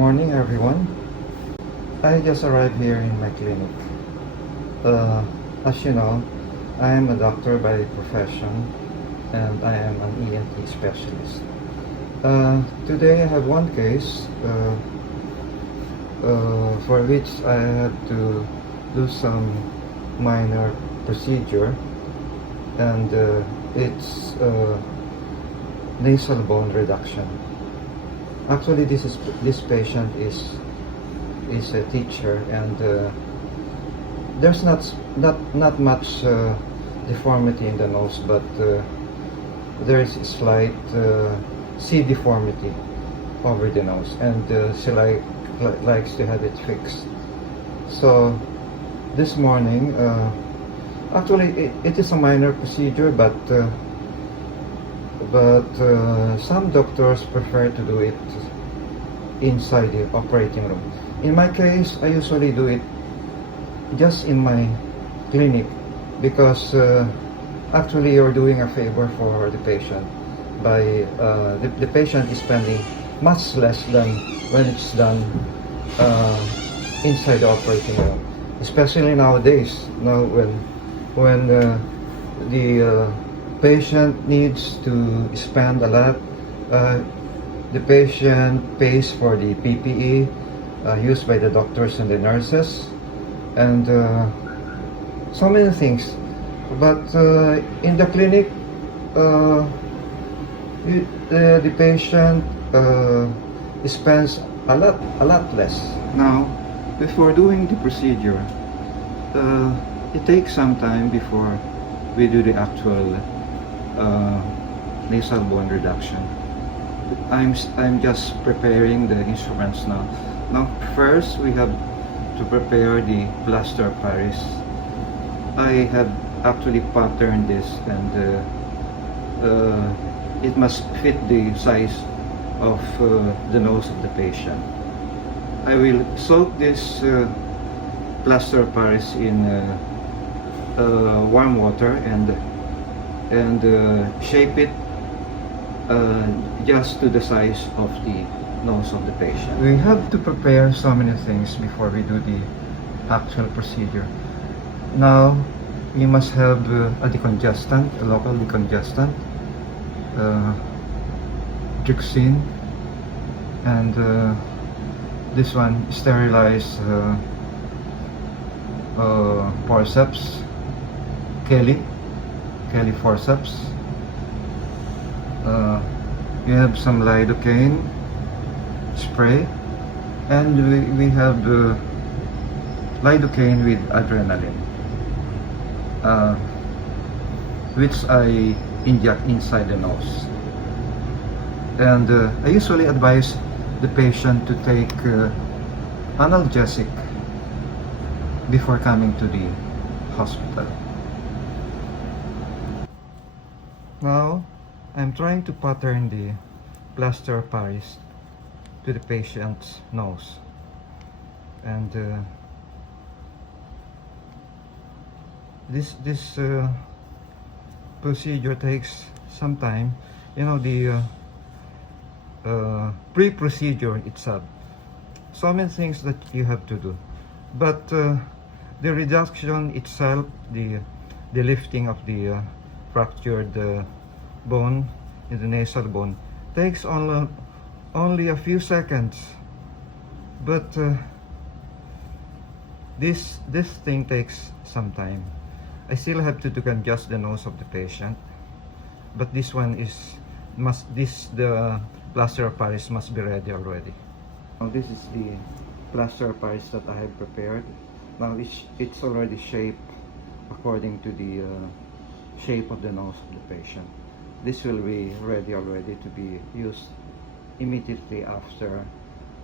morning, everyone. I just arrived here in my clinic. As you know, I am a doctor by profession and I am an ENT specialist. Today I have one case for which I had to do some minor procedure, and it's nasal bone reduction. Actually, this patient is a teacher, and there's not much deformity in the nose, but there is a slight C deformity over the nose, and she likes to have it fixed. So this morning, actually it is a minor procedure, but some doctors prefer to do it inside the operating room. In my case, I usually do it just in my clinic because actually you're doing a favor for the patient by the patient is spending much less than when it's done inside the operating room, especially nowadays. Now when the patient needs to spend a lot, the patient pays for the PPE used by the doctors and the nurses, and so many things. But in the clinic, the patient spends a lot less. Now, before doing the procedure, it takes some time before we do the actual nasal bone reduction. I'm just preparing the instruments now. Now, first we have to prepare the plaster of Paris. I have actually patterned this, and it must fit the size of the nose of the patient. I will soak this plaster of Paris in warm water and shape it just to the size of the nose of the patient. We have to prepare so many things before we do the actual procedure. Now, we must have a decongestant, a local decongestant, Drixin, and this one, sterilized forceps, Kelly forceps. We have some lidocaine spray, and we have lidocaine with adrenaline, which I inject inside the nose. And I usually advise the patient to take analgesic before coming to the hospital. Now, I'm trying to pattern the plaster of Paris to the patient's nose, and this procedure takes some time. You know, the pre-procedure itself, so many things that you have to do, but the reduction itself, the lifting of the fractured bone in the nasal bone, takes only a few seconds, but this thing takes some time. I still have to decongest the nose of the patient, but this one the plaster of Paris must be ready already. Now, this is the plaster of Paris that I have prepared. Now it's already shaped according to the shape of the nose of the patient. This will be ready already to be used immediately after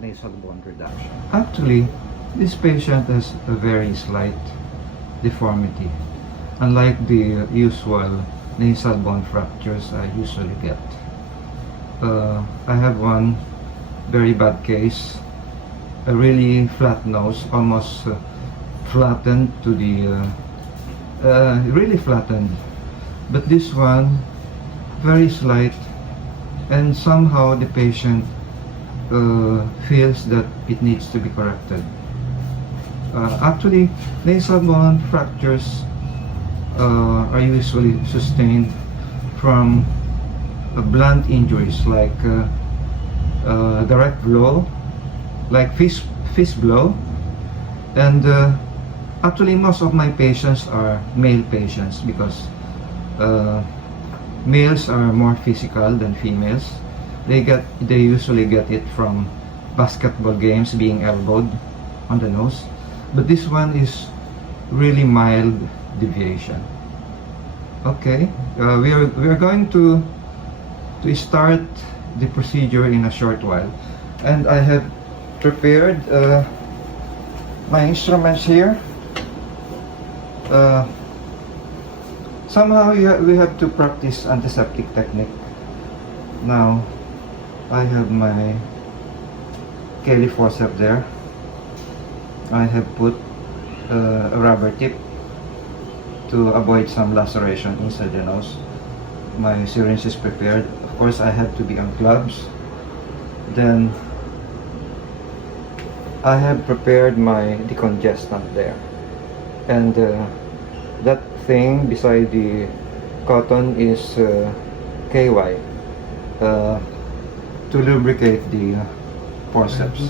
nasal bone reduction. Actually, this patient has a very slight deformity, unlike the usual nasal bone fractures I usually get. I have one very bad case, a really flat nose, almost flattened to the really flattened, but this one very slight, and somehow the patient feels that it needs to be corrected. Actually, nasal bone fractures are usually sustained from blunt injuries like direct blow, like fist blow, and actually most of my patients are male patients because males are more physical than females. They usually get it from basketball games, being elbowed on the nose, but this one is really mild deviation. Okay, we are going to start the procedure in a short while, and I have prepared my instruments here. Somehow we have to practice antiseptic technique. Now I have my Kelly forceps there. I have put a rubber tip to avoid some laceration inside the nose. My syringe is prepared. Of course, I have to be on gloves. Then I have prepared my decongestant there, and that thing beside the cotton is KY to lubricate the forceps.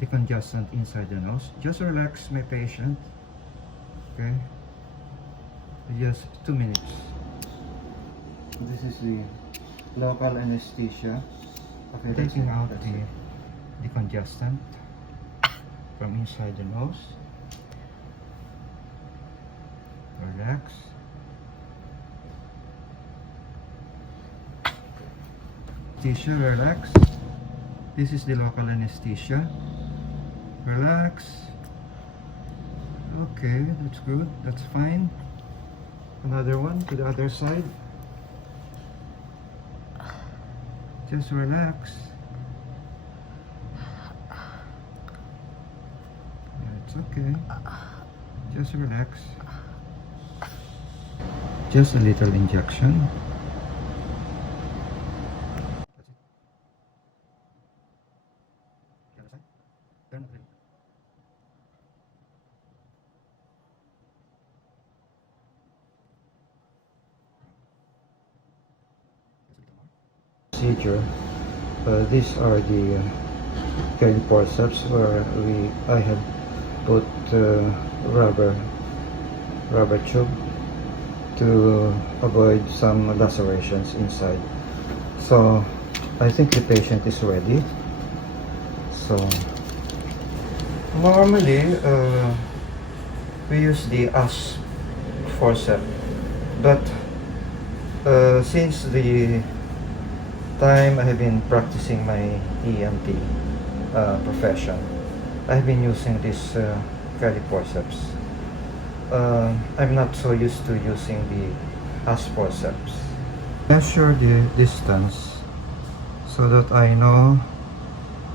Decongestant inside the nose. Just relax my patient. Okay, just 2 minutes. This is the local anesthesia. Okay, taking out the decongestant from inside the nose. Relax. Anesthesia, relax. This is the local anesthesia. Relax. Okay, that's good. That's fine. Another one to the other side. Just relax. Yeah, it's okay. Just relax. Just a little injection. Procedure. These are the Kelly forceps where I have put rubber tube to avoid some lacerations inside. So I think the patient is ready. So normally we use the AS forceps, but since the time I have been practicing my EMT profession, I have been using this Kelly forceps. I'm not so used to using the AS forceps. Measure the distance so that I know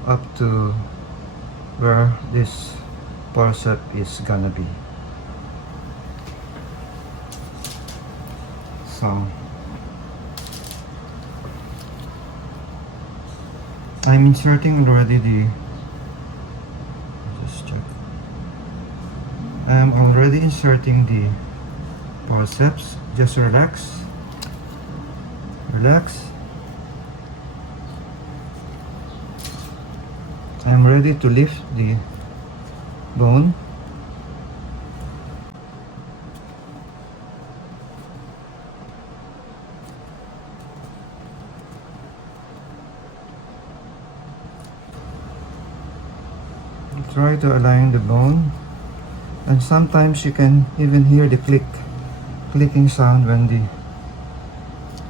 up to where this forceps is gonna be. So I'm inserting already just check. I am already inserting the forceps. Just relax. Relax. I'm ready to lift the bone. Try to align the bone, and sometimes you can even hear the clicking sound when the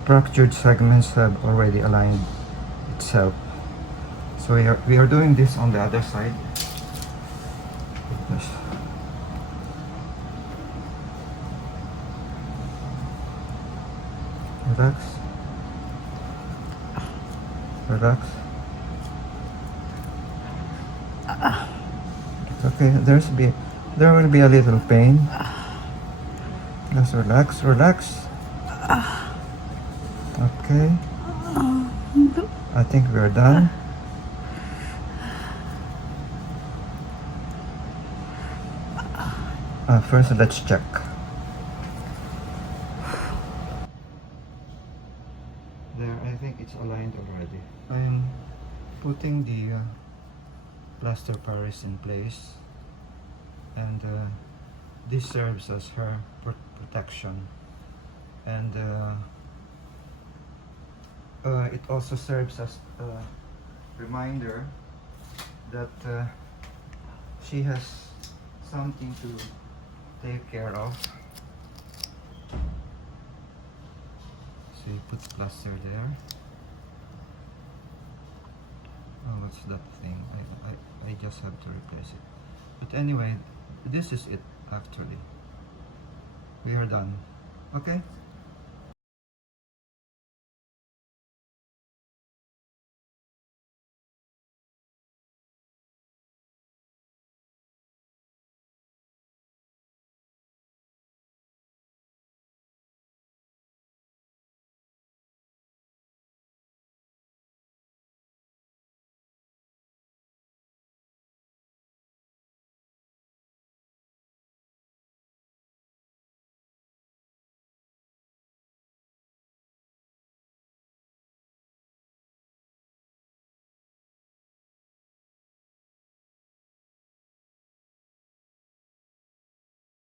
fractured segments have already aligned itself. So we are doing this on the other side. Yes. Relax. Relax. Okay, there will be a little pain. Just relax, relax. Okay. I think we are done. First, let's check. There, I think it's aligned already. I'm putting the plaster Paris in place, and this serves as her protection, and it also serves as a reminder that she has something to take care of. So you put plaster there. Oh, what's that thing? I just have to replace it. But anyway, this is it actually. We are done. Okay?